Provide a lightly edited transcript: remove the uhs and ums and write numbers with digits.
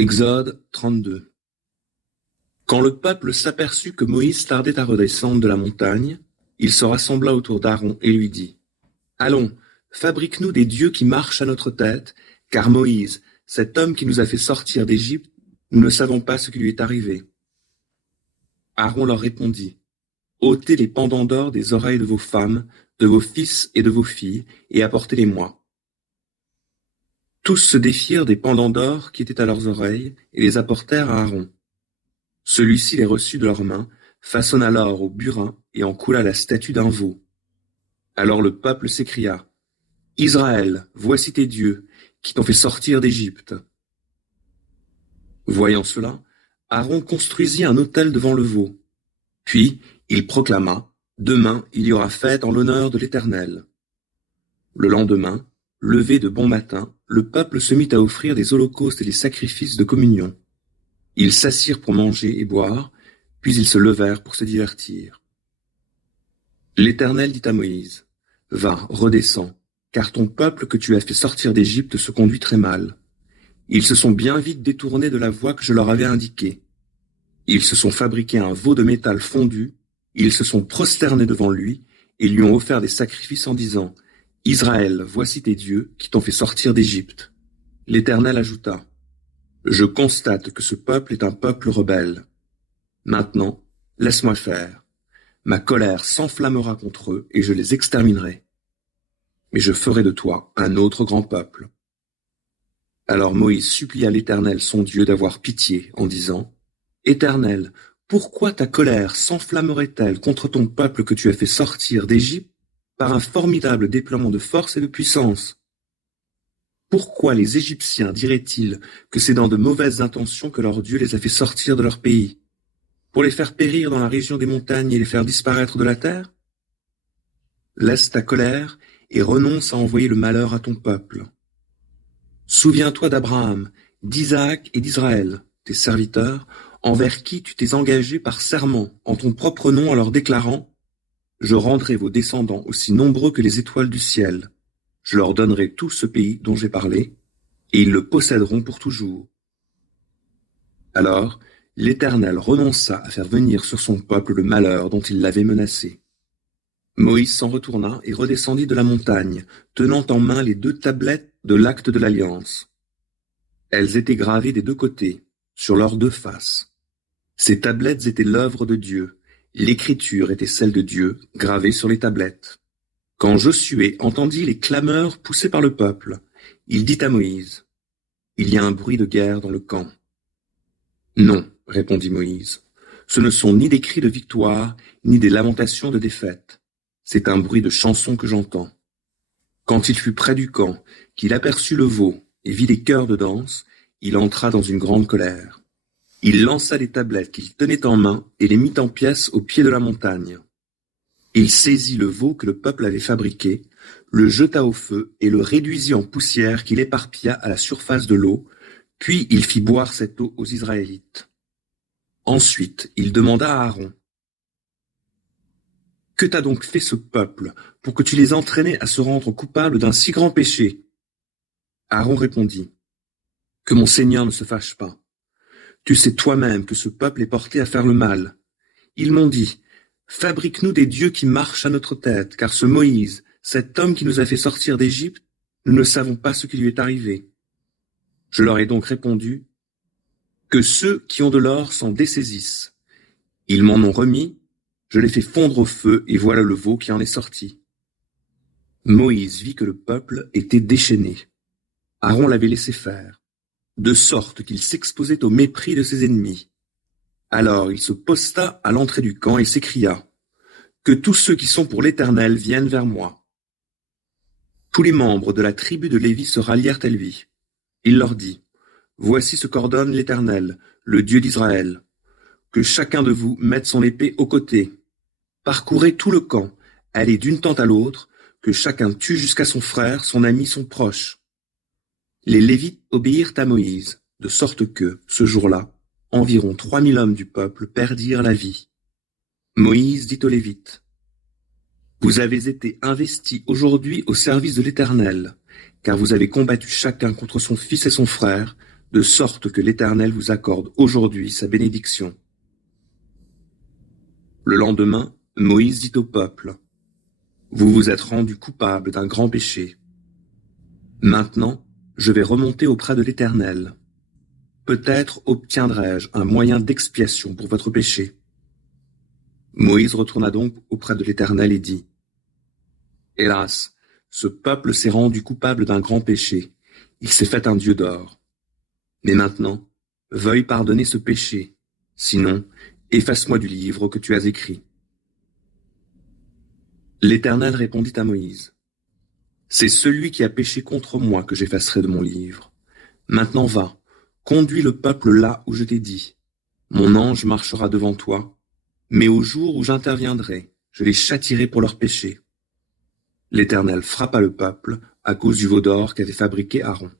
Exode 32. Quand le peuple s'aperçut que Moïse tardait à redescendre de la montagne, il se rassembla autour d'Aaron et lui dit : « Allons, fabrique-nous des dieux qui marchent à notre tête, car Moïse, cet homme qui nous a fait sortir d'Égypte, nous ne savons pas ce qui lui est arrivé. » Aaron leur répondit : « ôtez les pendants d'or des oreilles de vos femmes, de vos fils et de vos filles, et apportez-les-moi. » Tous se défirent des pendants d'or qui étaient à leurs oreilles et les apportèrent à Aaron. Celui-ci les reçut de leurs mains, façonna l'or au burin et en coula la statue d'un veau. Alors le peuple s'écria : « Israël, voici tes dieux, qui t'ont fait sortir d'Égypte. » Voyant cela, Aaron construisit un autel devant le veau. Puis il proclama : « Demain il y aura fête en l'honneur de l'Éternel. » Le lendemain, levé de bon matin, le peuple se mit à offrir des holocaustes et des sacrifices de communion. Ils s'assirent pour manger et boire, puis ils se levèrent pour se divertir. L'Éternel dit à Moïse : « Va, redescends, car ton peuple que tu as fait sortir d'Égypte se conduit très mal. Ils se sont bien vite détournés de la voie que je leur avais indiquée. Ils se sont fabriqués un veau de métal fondu, ils se sont prosternés devant lui et lui ont offert des sacrifices en disant : « Israël, voici tes dieux qui t'ont fait sortir d'Égypte. » L'Éternel ajouta : « Je constate que ce peuple est un peuple rebelle. Maintenant, laisse-moi faire. Ma colère s'enflammera contre eux et je les exterminerai. Mais je ferai de toi un autre grand peuple. » Alors Moïse supplia l'Éternel son Dieu d'avoir pitié en disant : « Éternel, pourquoi ta colère s'enflammerait-elle contre ton peuple que tu as fait sortir d'Égypte par un formidable déploiement de force et de puissance ? Pourquoi les Égyptiens diraient-ils que c'est dans de mauvaises intentions que leur Dieu les a fait sortir de leur pays, pour les faire périr dans la région des montagnes et les faire disparaître de la terre ? Laisse ta colère et renonce à envoyer le malheur à ton peuple. Souviens-toi d'Abraham, d'Isaac et d'Israël, tes serviteurs, envers qui tu t'es engagé par serment en ton propre nom en leur déclarant : je rendrai vos descendants aussi nombreux que les étoiles du ciel. Je leur donnerai tout ce pays dont j'ai parlé, et ils le posséderont pour toujours. » Alors, l'Éternel renonça à faire venir sur son peuple le malheur dont il l'avait menacé. Moïse s'en retourna et redescendit de la montagne, tenant en main les 2 tablettes de l'acte de l'alliance. Elles étaient gravées des 2 côtés, sur leurs 2 faces. Ces tablettes étaient l'œuvre de Dieu. L'écriture était celle de Dieu, gravée sur les tablettes. Quand Josué entendit les clameurs poussées par le peuple, il dit à Moïse : « Il y a un bruit de guerre dans le camp. » « Non, répondit Moïse, ce ne sont ni des cris de victoire, ni des lamentations de défaite. C'est un bruit de chanson que j'entends. » Quand il fut près du camp, qu'il aperçut le veau et vit des chœurs de danse, il entra dans une grande colère. Il lança les tablettes qu'il tenait en main et les mit en pièces au pied de la montagne. Il saisit le veau que le peuple avait fabriqué, le jeta au feu et le réduisit en poussière qu'il éparpilla à la surface de l'eau, puis il fit boire cette eau aux Israélites. Ensuite, il demanda à Aaron : « Que t'a donc fait ce peuple pour que tu les entraînais à se rendre coupables d'un si grand péché ? » Aaron répondit : « Que mon Seigneur ne se fâche pas. Tu sais toi-même que ce peuple est porté à faire le mal. Ils m'ont dit : fabrique-nous des dieux qui marchent à notre tête, car ce Moïse, cet homme qui nous a fait sortir d'Égypte, nous ne savons pas ce qui lui est arrivé. Je leur ai donc répondu : que ceux qui ont de l'or s'en dessaisissent. Ils m'en ont remis, je l'ai fait fondre au feu, et voilà le veau qui en est sorti. » Moïse vit que le peuple était déchaîné. Aaron l'avait laissé faire, de sorte qu'il s'exposait au mépris de ses ennemis. Alors il se posta à l'entrée du camp et s'écria : « Que tous ceux qui sont pour l'Éternel viennent vers moi. » Tous les membres de la tribu de Lévi se rallièrent à lui. Il leur dit : « Voici ce qu'ordonne l'Éternel, le Dieu d'Israël. Que chacun de vous mette son épée au côté. Parcourez tout le camp, allez d'une tente à l'autre, que chacun tue jusqu'à son frère, son ami, son proche. » Les Lévites obéirent à Moïse, de sorte que, ce jour-là, environ 3000 hommes du peuple perdirent la vie. Moïse dit aux Lévites : « Vous avez été investis aujourd'hui au service de l'Éternel, car vous avez combattu chacun contre son fils et son frère, de sorte que l'Éternel vous accorde aujourd'hui sa bénédiction. » Le lendemain, Moïse dit au peuple: « Vous vous êtes rendus coupables d'un grand péché. Maintenant, je vais remonter auprès de l'Éternel. Peut-être obtiendrai-je un moyen d'expiation pour votre péché. » Moïse retourna donc auprès de l'Éternel et dit: « Hélas, ce peuple s'est rendu coupable d'un grand péché. Il s'est fait un dieu d'or. Mais maintenant, veuille pardonner ce péché. Sinon, efface-moi du livre que tu as écrit. » L'Éternel répondit à Moïse: « C'est celui qui a péché contre moi que j'effacerai de mon livre. Maintenant va, conduis le peuple là où je t'ai dit. Mon ange marchera devant toi, mais au jour où j'interviendrai, je les châtierai pour leurs péchés. » L'Éternel frappa le peuple à cause du veau d'or qu'avait fabriqué Aaron.